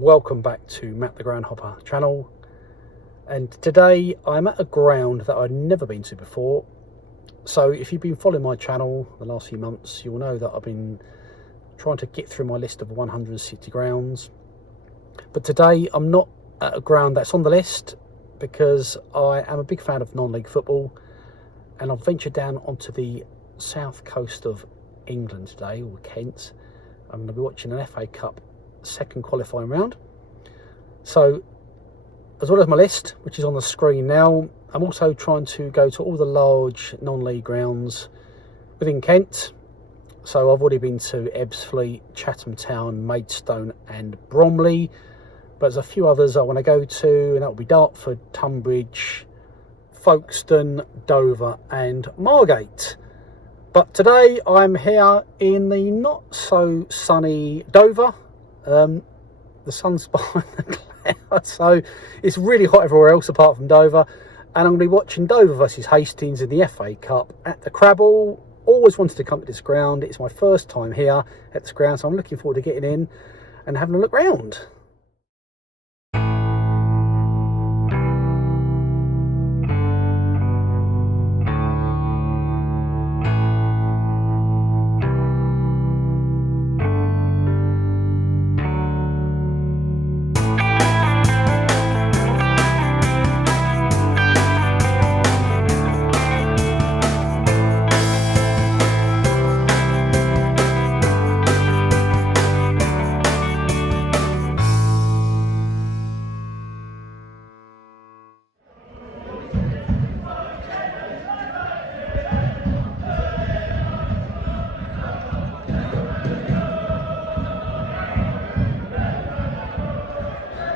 Welcome back to Matt the Groundhopper channel, and today I'm at a ground that I've never been to before. So if you've been following my channel the last few months, you'll know that I've been trying to get through my list of 160 grounds, but today I'm not at a ground that's on the list because I am a big fan of non-league football, and I've ventured down onto the south coast of England today, or Kent. I'm going to be watching an FA Cup second qualifying round. So as well as my list, which is on the screen now, I'm also trying to go to all the large non-league grounds within Kent. So I've already been to Ebbsfleet, Chatham Town, Maidstone and Bromley, but there's a few others I want to go to, and that will be Dartford, Tunbridge, Folkestone, Dover and Margate. But today I'm here in the not so sunny Dover. The sun's behind the clouds, so it's really hot everywhere else apart from Dover, and I'm going to be watching Dover versus Hastings in the FA Cup at the Crabble. Always wanted to come to this ground. It's my first time here at this ground, so I'm looking forward to getting in and having a look round.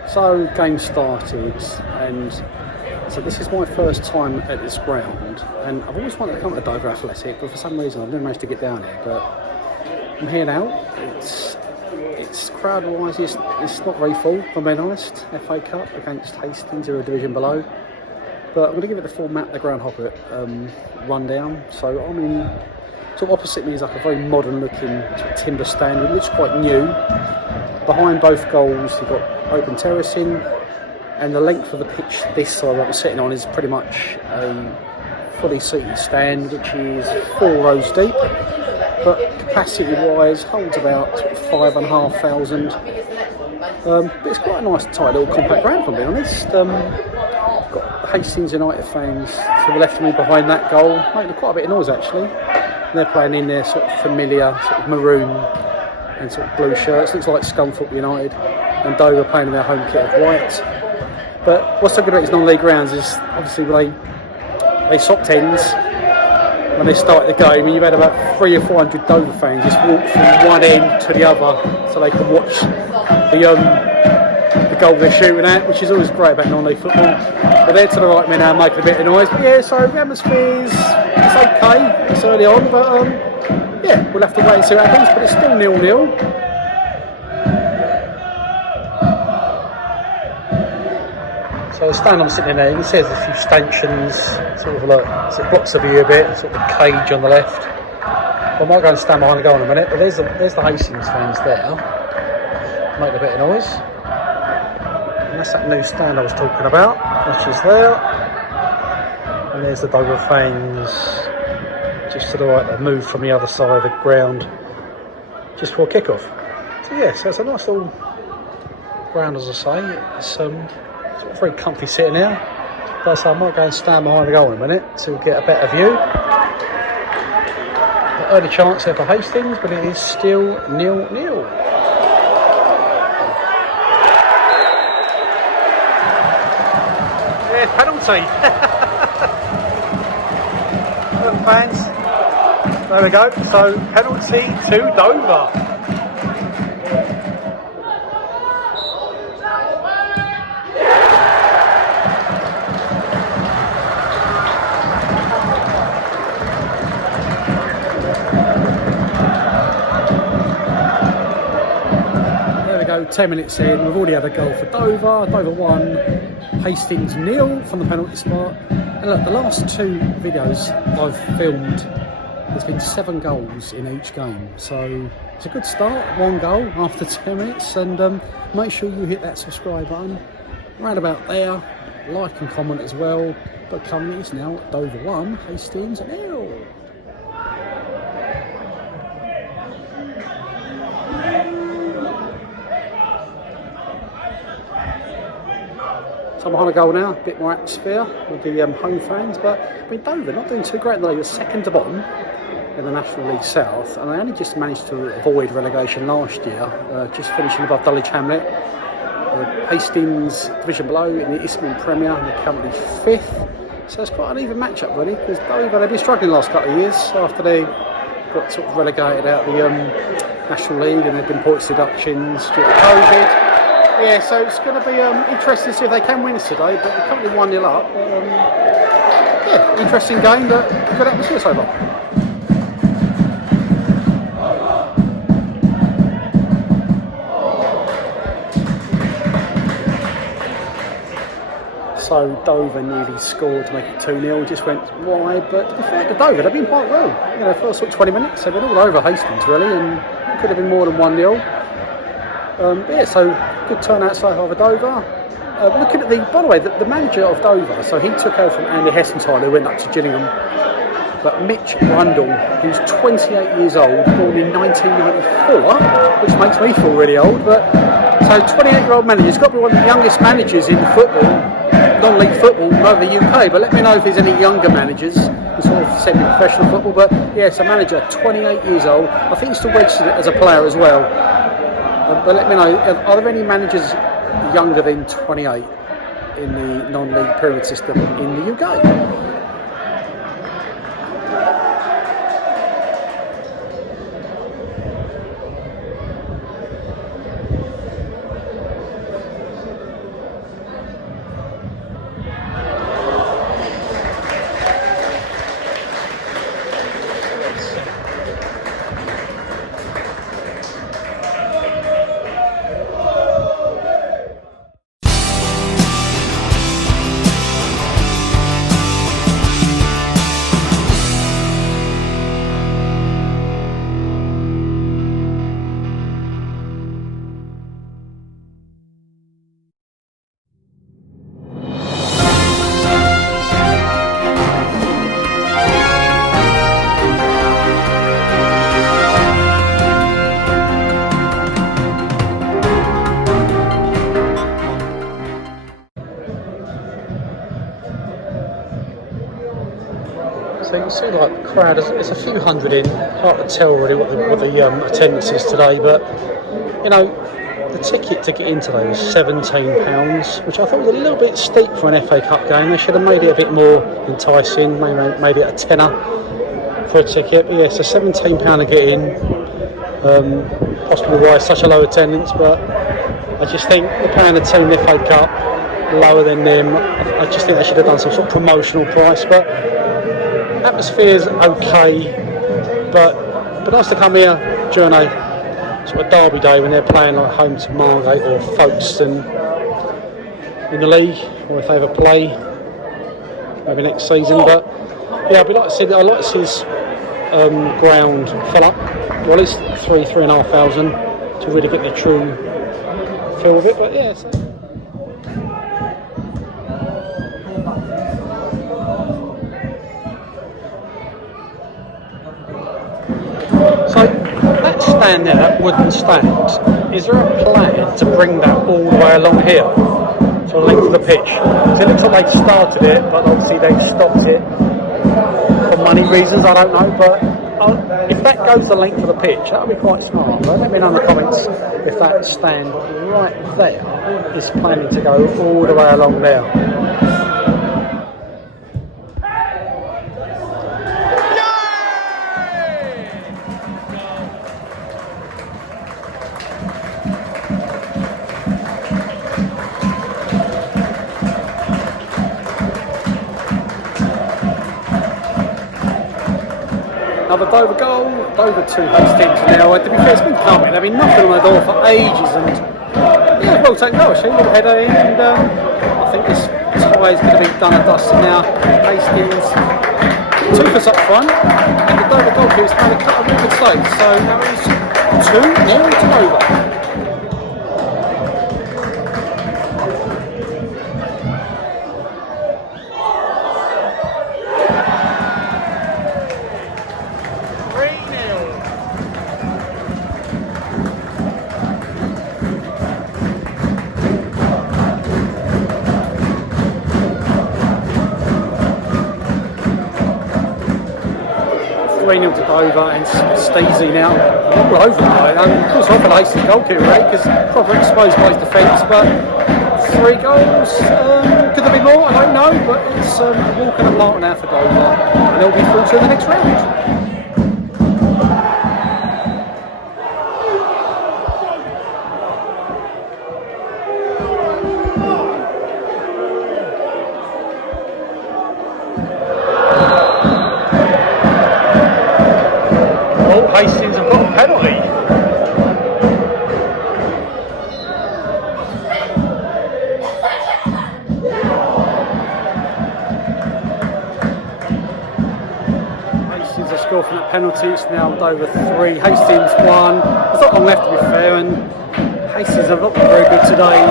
So game started, and so this is my first time at this ground, and I've always wanted to come to Dover Athletic, but for some reason I've never managed to get down here. But I'm here now. It's crowd wise, it's not very full, if I'm being honest. FA Cup against Hastings, who are a division below. But I'm going to give it the full Matt the Groundhopper rundown. So I'm in, sort of opposite me is like a very modern looking sort of timber stand. It looks quite new. Behind both goals you've got open terracing, and the length of the pitch this side that we're sitting on is pretty much a fully seated stand, which is 4 rows deep, but capacity wise holds about sort of 5,500. But it's quite a nice tight little compact ground, if I'm being honest. Got the Hastings United fans to the left of me behind that goal, making quite a bit of noise actually. And they're playing in their sort of familiar sort of maroon and sort of blue shirts. Looks like Scunthorpe United, and Dover playing in their home kit of white. But what's so good about these non-league grounds is obviously they socked ends when they started the game, and you've had about 300 or 400 Dover fans just walk from one end to the other so they can watch the goal they're shooting at, which is always great about non-league football. But they're to the right me now, making a bit of noise. But yeah, so the atmosphere is okay. It's early on, but yeah, we'll have to wait and see what happens. But it's still 0-0. So the stand I'm sitting in there, you can see there's a few stanchions, sort of like, so it blocks the view a bit, sort of a cage on the left. I might go and stand behind the goal in a minute, but there's the Hastings fans there, making a bit of noise. And that's that new stand I was talking about, which is there. And there's the Dover fans just to the right, they moved from the other side of the ground just before kick-off. So yeah, so it's a nice little ground, as I say. It's very comfy sitting here. But so I might go and stand behind the goal in a minute to get a better view. An early chance here for Hastings, but it is still 0-0. Yeah, penalty. Fans. There we go. So penalty to Dover. There we go. 10 minutes in. We've already had a goal for Dover. Dover 1, Hastings 0 from the penalty spot. And look, the last 2 videos I've filmed, there's been 7 goals in each game. So it's a good start, 1 goal after 10 minutes, and make sure you hit that subscribe button right about there, like and comment as well. But currently it's now Dover 1, Hastings 0. So behind a goal now, a bit more atmosphere with the home fans, but I mean Dover not doing too great in the league. They're second to bottom in the National League South, and they only just managed to avoid relegation last year, just finishing above Dulwich Hamlet. Hastings division below in the Eastman Premier, and they're currently 5th. So it's quite an even match-up really, because Dover, they've been struggling the last couple of years after they got sort of relegated out of the National League, and they've been points deductions due to COVID. Yeah, so it's going to be interesting to see if they can win today, but they're currently 1-0 up. Yeah, interesting game, but good atmosphere so far. So Dover nearly scored to make it 2-0, just went wide, but to be fair to Dover, they've been quite well. You know, first sort of 20 minutes, they've been all over Hastings really, and could have been more than 1-0. But yeah, so good turnout so far for Dover. Looking at by the way, the manager of Dover, so he took over from Andy Hastings, who went up to Gillingham. But Mitch Brundle, who's 28 years old, born in 1994, which makes me feel really old, but so 28-year-old manager, he's got to be one of the youngest managers in football, non-league football, over the UK, but let me know if there's any younger managers in sort of semi-professional football. But yeah, it's a manager, 28 years old. I think he's still registered as a player as well. But let me know, are there any managers younger than 28 in the non-league pyramid system in the UK? So you can see like the crowd, there's a few hundred in, hard to tell really what the attendance is today, but you know, the ticket to get in today was £17, which I thought was a little bit steep for an FA Cup game. They should have made it a bit more enticing, maybe made it a tenner for a ticket, but yeah, so £17 to get in, possibly why such a low attendance, but I just think they're playing a team in the FA Cup, lower than them. I just think they should have done some sort of promotional price, but atmosphere's okay, but nice to come here during a sort of derby day when they're playing like home to Margate or Folkestone in the league, or if they ever play maybe next season. But yeah, I'd like to see this ground fill up, or at least 3,500 to really get the true feel of it. But yeah. So that stand there, that wooden stand, is there a plan to bring that all the way along here to the length of the pitch? So it looks like they started it, but obviously they've stopped it for money reasons, I don't know. But if that goes the length of the pitch, that would be quite smart. But let me know in the comments if that stand right there is planning to go all the way along there. Another Dover goal, Dover 2 Hastings now. To be fair, it's been coming. They've been knocking on the door for ages, and yeah, well taken goal actually, little header in, and I think this tie is going to be done and dusted now. Hastings, two for up front, and the Dover goalkeeper's kind of cut a really good save, so now he's 2-0 to Dover. To Dover, and Steezy now all over it. Of course, I'm a Hastings goalkeeper, right? Because proper exposed by his defence, but 3 goals. Could there be more? I don't know, but it's a walk and a park now for Dover, and they'll be through to the next round. Hastings have got a penalty. Hastings have scored from that penalty. It's now Dover 3, Hastings 1. There's not long left, to be fair, and Hastings have not been very good today.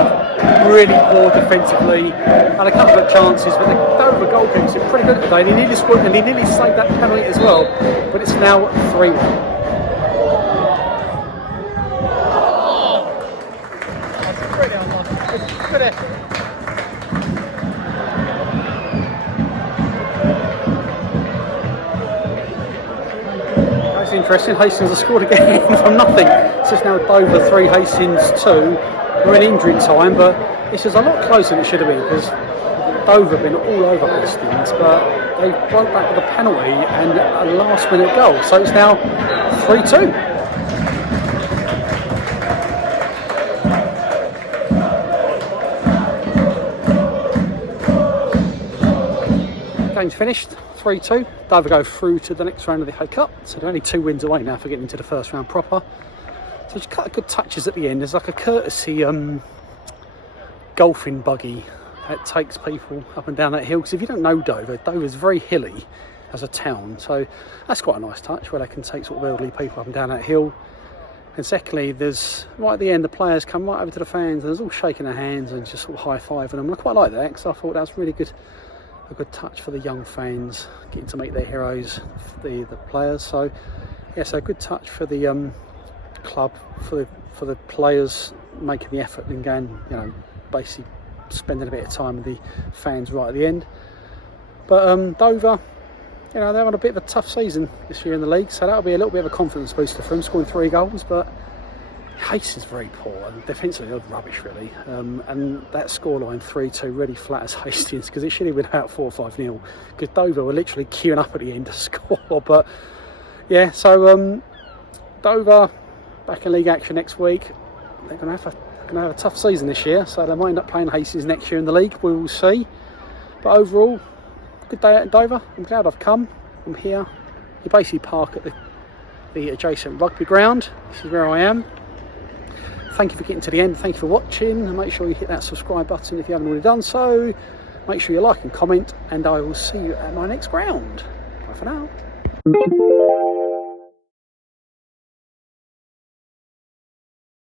Really poor defensively. Had a couple of chances, but the Dover goalkeepers are pretty good today. He nearly scored and he nearly saved that penalty as well. But it's now 3-1. Good effort. That's interesting. Hastings have scored again from nothing. It's just now Dover 3, Hastings 2. We're in injury time, but this is a lot closer than it should have been because Dover have been all over Hastings, but they broke back with a penalty and a last-minute goal. So it's now 3-2. Game's finished, 3-2. Dover go through to the next round of the Hay Cup, so they're only 2 wins away now for getting into the first round proper. So just a couple of good touches at the end. There's like a courtesy golfing buggy that takes people up and down that hill, because if you don't know Dover's very hilly as a town, so that's quite a nice touch where they can take sort of elderly people up and down that hill. And secondly, there's right at the end, the players come right over to the fans and there's all shaking their hands and just sort of high-fiving them. And I quite like that because I thought that was really good. A good touch for the young fans getting to meet their heroes, the players. So yeah, so a good touch for the club, for the players making the effort and going, you know, basically spending a bit of time with the fans right at the end. But Dover, you know, they're on a bit of a tough season this year in the league, so that'll be a little bit of a confidence booster for them, scoring 3 goals. But Hastings very poor, and defensively they're rubbish really, and that scoreline 3-2 really flatters Hastings, because it should have been about 4 or 5-0, because Dover were literally queuing up at the end to score. But yeah, so Dover back in league action next week. They're going to have a tough season this year, so they might end up playing Hastings next year in the league. We will see. But overall, good day out in Dover. I'm glad I've come. I'm here. You basically park at the adjacent rugby ground. This is where I am. Thank you for getting to the end. Thank you for watching. And make sure you hit that subscribe button if you haven't already done so. Make sure you like and comment, and I will see you at my next round. Bye for now.